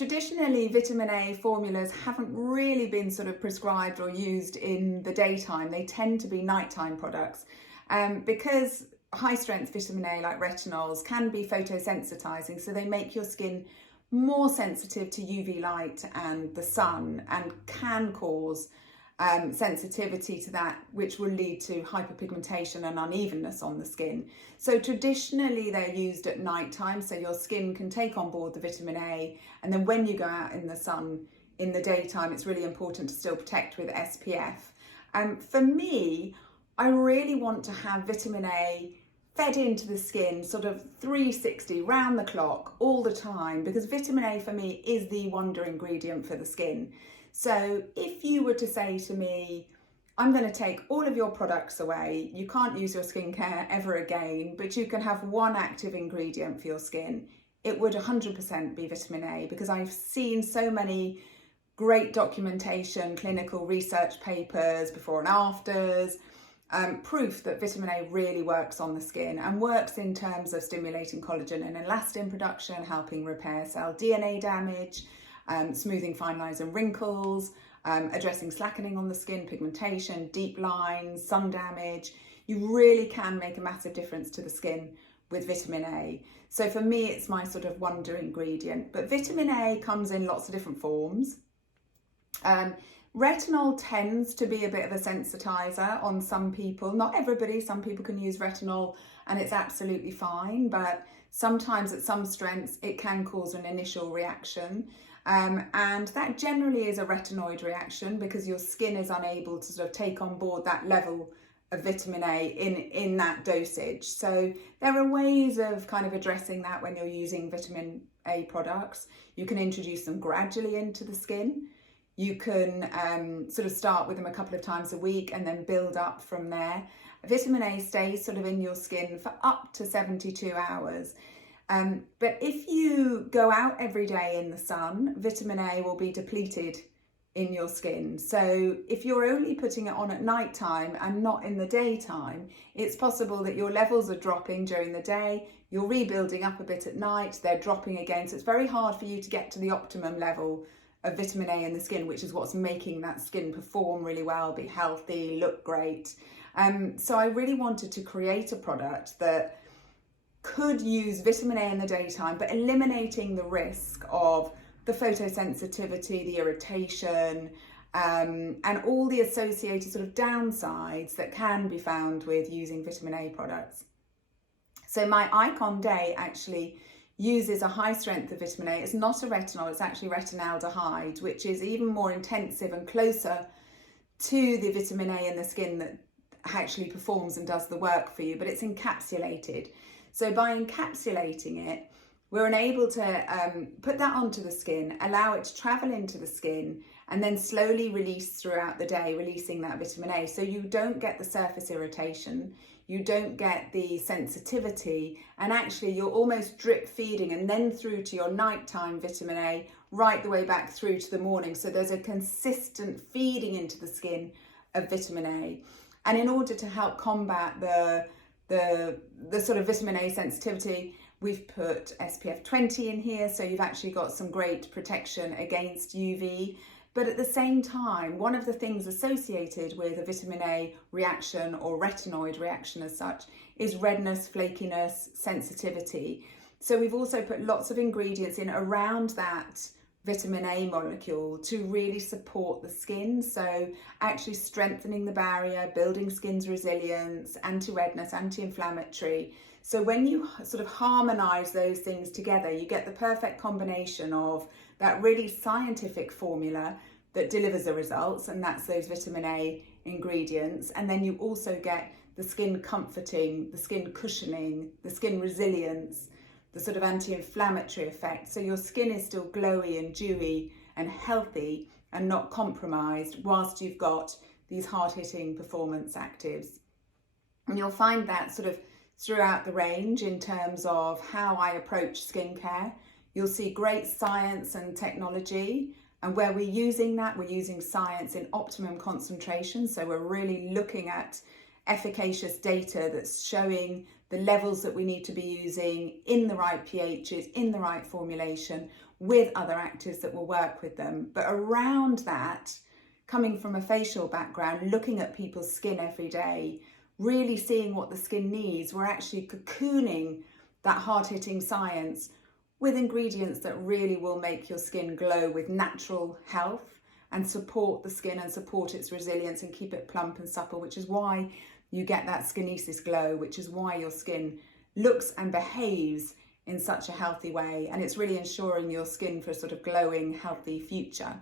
Traditionally, vitamin A formulas haven't really been sort of prescribed or used in the daytime. They tend to be nighttime products because high strength vitamin A like retinols can be photosensitizing, so they make your skin more sensitive to UV light and the sun, and can cause sensitivity to that, which will lead to hyperpigmentation and unevenness on the skin. So traditionally they're used at night time, so your skin can take on board the vitamin A, and then when you go out in the sun in the daytime, it's really important to still protect with SPF. For me, I really want to have vitamin A fed into the skin sort of 360 round the clock all the time, because vitamin A for me is the wonder ingredient for the skin. So if you were to say to me, I'm going to take all of your products away, you can't use your skincare ever again, but you can have one active ingredient for your skin, it would 100% be vitamin A, because I've seen so many great documentation, clinical research papers, before and afters, proof that vitamin A really works on the skin, and works in terms of stimulating collagen and elastin production, helping repair cell DNA damage, smoothing fine lines and wrinkles, addressing slackening on the skin, pigmentation, deep lines, sun damage. You really can make a massive difference to the skin with vitamin A. So for me, it's my sort of wonder ingredient. But vitamin A comes in lots of different forms. Retinol tends to be a bit of a sensitizer on some people. Not everybody, some people can use retinol and it's absolutely fine, but sometimes at some strengths it can cause an initial reaction. And that generally is a retinoid reaction, because your skin is unable to sort of take on board that level of vitamin A in that dosage. So there are ways of kind of addressing that when you're using vitamin A products. You can introduce them gradually into the skin. You can sort of start with them a couple of times a week and then build up from there. Vitamin A stays sort of in your skin for up to 72 hours. But if you go out every day in the sun, vitamin A will be depleted in your skin. So if you're only putting it on at night time and not in the daytime, it's possible that your levels are dropping during the day, you're rebuilding up a bit at night, they're dropping again. So it's very hard for you to get to the optimum level of vitamin A in the skin, which is what's making that skin perform really well, be healthy, look great. So I really wanted to create a product that could use vitamin A in the daytime, but eliminating the risk of the photosensitivity, the irritation, and all the associated sort of downsides that can be found with using vitamin A products. So my Icon Day actually uses a high strength of vitamin A. It's not a retinol, it's actually retinaldehyde, which is even more intensive and closer to the vitamin A in the skin that actually performs and does the work for you, but it's encapsulated. So by encapsulating it, we're able to put that onto the skin, allow it to travel into the skin, and then slowly release throughout the day, releasing that vitamin A. So you don't get the surface irritation, you don't get the sensitivity, and actually you're almost drip feeding and then through to your nighttime vitamin A, right the way back through to the morning. So there's a consistent feeding into the skin of vitamin A. And in order to help combat the sort of vitamin A sensitivity, we've put SPF 20 in here, so you've actually got some great protection against UV. But at the same time, one of the things associated with a vitamin A reaction, or retinoid reaction as such, is redness, flakiness, sensitivity. So we've also put lots of ingredients in around that vitamin A molecule to really support the skin. So actually strengthening the barrier, building skin's resilience, anti-redness, anti-inflammatory. So when you sort of harmonize those things together, you get the perfect combination of that really scientific formula that delivers the results, and that's those vitamin A ingredients. And then you also get the skin comforting, the skin cushioning, the skin resilience, the sort of anti-inflammatory effect. So your skin is still glowy and dewy and healthy and not compromised, whilst you've got these hard-hitting performance actives. And you'll find that sort of throughout the range in terms of how I approach skincare. You'll see great science and technology, and where we're using that, we're using science in optimum concentration. So we're really looking at efficacious data that's showing the levels that we need to be using in the right pHs, in the right formulation, with other actives that will work with them. But around that, coming from a facial background, looking at people's skin every day, really seeing what the skin needs, we're actually cocooning that hard-hitting science with ingredients that really will make your skin glow with natural health and support the skin and support its resilience and keep it plump and supple, which is why you get that skinesis glow, which is why your skin looks and behaves in such a healthy way. And it's really ensuring your skin for a sort of glowing, healthy future.